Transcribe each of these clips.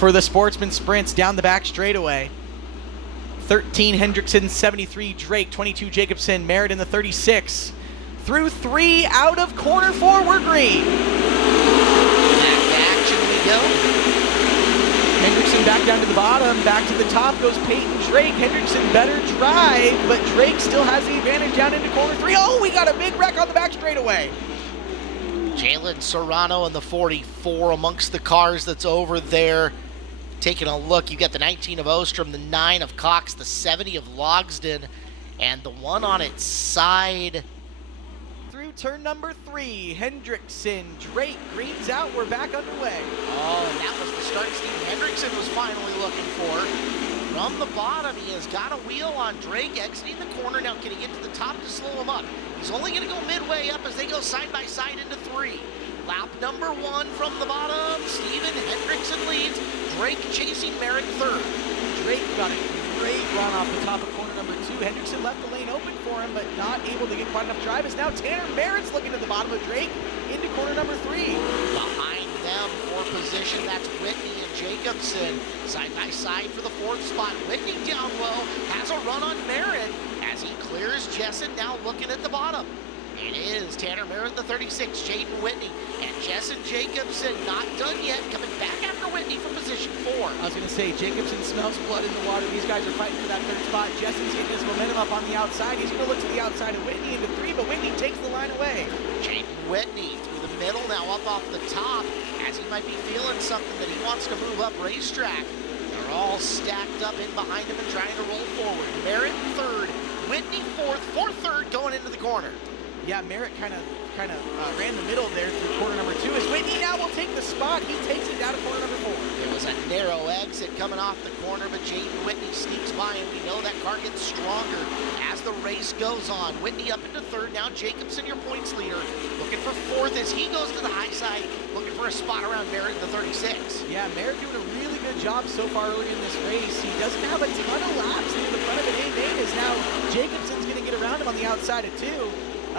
for the Sportsman sprints down the back straightaway. 13 Hendrickson, 73 Drake, 22 Jacobson, Merritt in the 36. Through 3 out of corner 4, we're green. Back to action we go. Hendrickson back down to the bottom, back to the top goes Peyton Drake. Hendrickson better drive, but Drake still has the advantage down into corner 3. Oh, we got a big wreck on the back straightaway. Jalen Serrano in the 44 amongst the cars that's over there. Taking a look, you got the 19 of Ostrom, the 9 of Cox, the 70 of Logsden, and the one on its side. Through turn number 3, Hendrickson, Drake, greens out, we're back underway. Oh, and that was the start Steve Hendrickson was finally looking for. From the bottom, he has got a wheel on Drake, exiting the corner. Now, can he get to the top to slow him up? He's only going to go midway up as they go side by side into 3. Lap number 1 from the bottom. Steven Hendrickson leads. Drake chasing Merritt third. Drake got a great run off the top of corner number 2. Hendrickson left the lane open for him, but not able to get quite enough drive. As now Tanner Merritt's looking at the bottom of Drake into corner number 3. Behind them for position, that's Whitney and Jacobson. Side by side for the 4th spot. Whitney down low, has a run on Merritt as he clears Jessen, now looking at the bottom. It is Tanner Merritt, the 36, Jaden Whitney, and Jessen Jacobson not done yet, coming back after Whitney for position 4. I was going to say, Jacobson smells blood in the water. These guys are fighting for that 3rd spot. Jessen's getting his momentum up on the outside. He's going to look to the outside of Whitney into 3, but Whitney takes the line away. Jaden Whitney through the middle, now up off the top, as he might be feeling something that he wants to move up racetrack. They're all stacked up in behind him and trying to roll forward. Merritt 3rd, Whitney 4th, 4th 3rd going into the corner. Yeah, Merritt kind of ran the middle there through corner number 2. As Whitney now will take the spot. He takes it down to corner number 4. There was a narrow exit coming off the corner, but Jaden Whitney sneaks by, and we know that car gets stronger as the race goes on. Whitney up into 3rd. Now Jacobson, your points leader, looking for 4th as he goes to the high side, looking for a spot around Merritt in the 36. Yeah, Merritt doing a really good job so far early in this race. He doesn't have a ton of laps into the front of it. As now Jacobson's going to get around him on the outside of 2.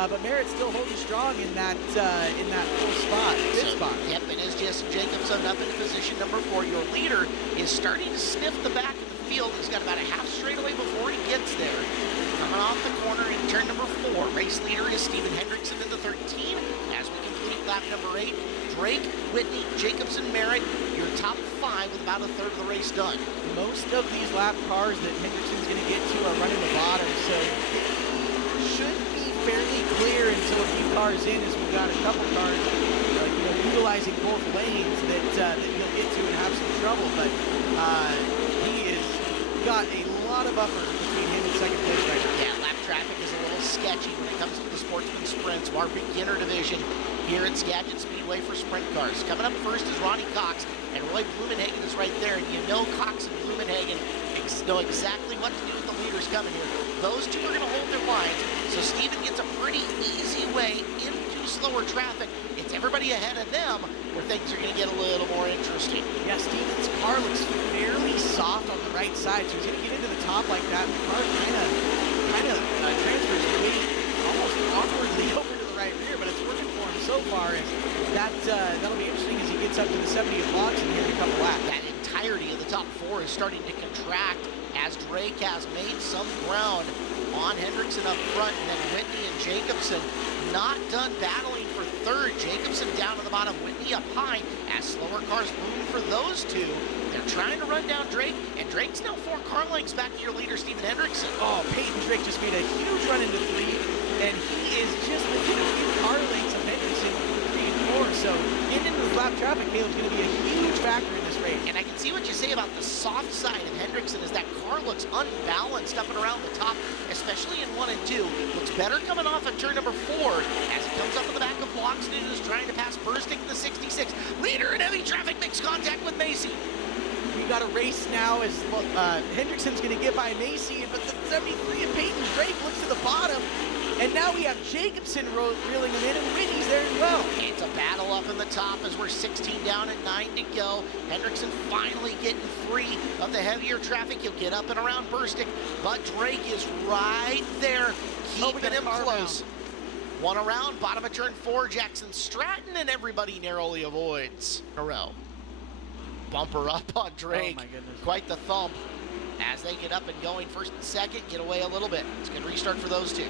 But Merritt's still holding strong in that 4th spot, 5th spot. Yep, it is Jessen Jacobson up into position number 4. Your leader is starting to sniff the back of the field. He's got about a half straightaway before he gets there. Coming off the corner in turn number 4. Race leader is Steven Hendrickson in the 13. As we complete lap number 8, Drake, Whitney, Jacobson, Merritt, your top 5 with about a third of the race done. Most of these lap cars that Hendrickson's going to get to are running the bottom, so should be fairly clear until a few cars in, as we've got a couple cars utilizing both lanes that he'll get to and have some trouble. But he has got a lot of buffer between him and second place right now. Yeah, lap traffic is a little sketchy when it comes to the Sportsman sprints, our beginner division here at Skagit Speedway for sprint cars. Coming up first is Ronnie Cox, and Roy Blumenhagen is right there. And you know Cox and Blumenhagen know exactly what to do with the leaders coming here. Those two are going to hold their lines, so Steven gets a pretty easy way into slower traffic. It's everybody ahead of them where things are going to get a little more interesting. Yeah, Steven's car looks fairly soft on the right side, so he's going to get into the top like that. The car kind of transfers weight almost awkwardly over to the right rear, but it's working for him so far. And that'll be interesting as he gets up to the 70 of Logsden here in a couple laps. That entirety of the top 4 is starting to contract as Drake has made some ground on Hendrickson up front, and then Whitney and Jacobson not done battling for 3rd. Jacobson down to the bottom, Whitney up high as slower cars move for those two. They're trying to run down Drake, and Drake's now 4 car lengths back to your leader, Steven Hendrickson. Oh, Peyton Drake just made a huge run into 3, and he is just within a few car lengths of Hendrickson for 3 and 4. So getting into the lap traffic, Caleb's going to be a huge factor in this race. And I can see what you say about the soft side of Hendrickson as that car looks unbalanced up and around the top, especially in 1 and 2. Looks better coming off at turn number 4 as he comes up in the back of Logsden and is trying to pass Bursting in the 66. Leader in heavy traffic makes contact with Macy. We got a race now as Hendrickson's going to get by Macy, but the 73 of Peyton Drake looks to the bottom. And now we have Jacobson reeling him in, and Whitney's there as well. It's a battle up in the top as we're 16 down and 9 to go. Hendrickson finally getting free of the heavier traffic. He'll get up and around Burstick, but Drake is right there, keeping him close. One around, bottom of turn 4, Jackson Stratton, and everybody narrowly avoids a row. bumper up on Drake. Oh my goodness. Quite the thump. As they get up and going, first and second, get away a little bit. It's a good restart for those two.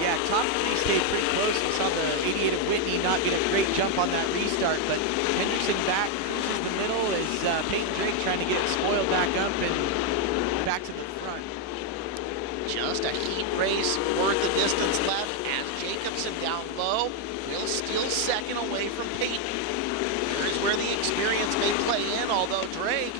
Yeah, top three stayed pretty close. We saw the 88 of Whitney not get a great jump on that restart, but Hendrickson back to the middle as Peyton Drake trying to get spoiled back up and back to the front. Just a heat race worth of distance left as Jacobson down low will steal second away from Peyton. Here's where the experience may play in, although Drake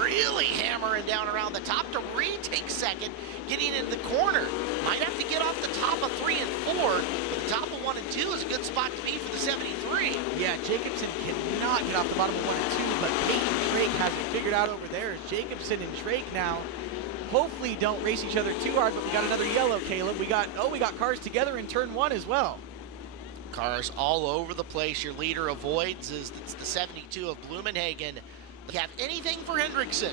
really hammering down around the top to retake second, getting into the corner. Might have to get off the top of 3 and 4, but the top of 1 and 2 is a good spot to be for the 73. Yeah, Jacobson cannot get off the bottom of 1 and 2, but Peyton Drake has it figured out over there. Jacobson and Drake now hopefully don't race each other too hard, but we got another yellow, Caleb. We got cars together in turn 1 as well. Cars all over the place. Your leader avoids it's the 72 of Blumenhagen. You have anything for Hendrickson?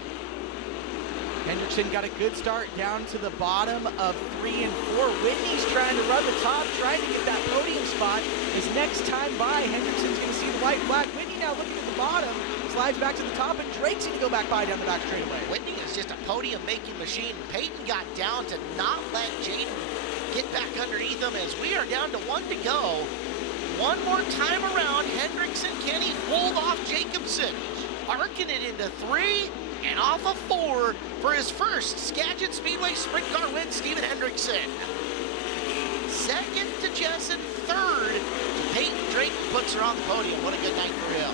Hendrickson got a good start down to the bottom of 3 and 4. Whitney's trying to run the top, trying to get that podium spot. His next time by, Hendrickson's going to see the white flag. Whitney now looking at the bottom, slides back to the top, and Drake's going to go back by down the back straightaway. Whitney is just a podium-making machine. Peyton got down to not let Jaden get back underneath him as we are down to 1 to go. One more time around, Hendrickson, can he hold off Jacobson? Arcing it into 3 and off of 4 for his first Skagit Speedway Sprint Car win, Steven Hendrickson. Second to Jessen, third to Peyton Drake, puts her on the podium. What a good night for him.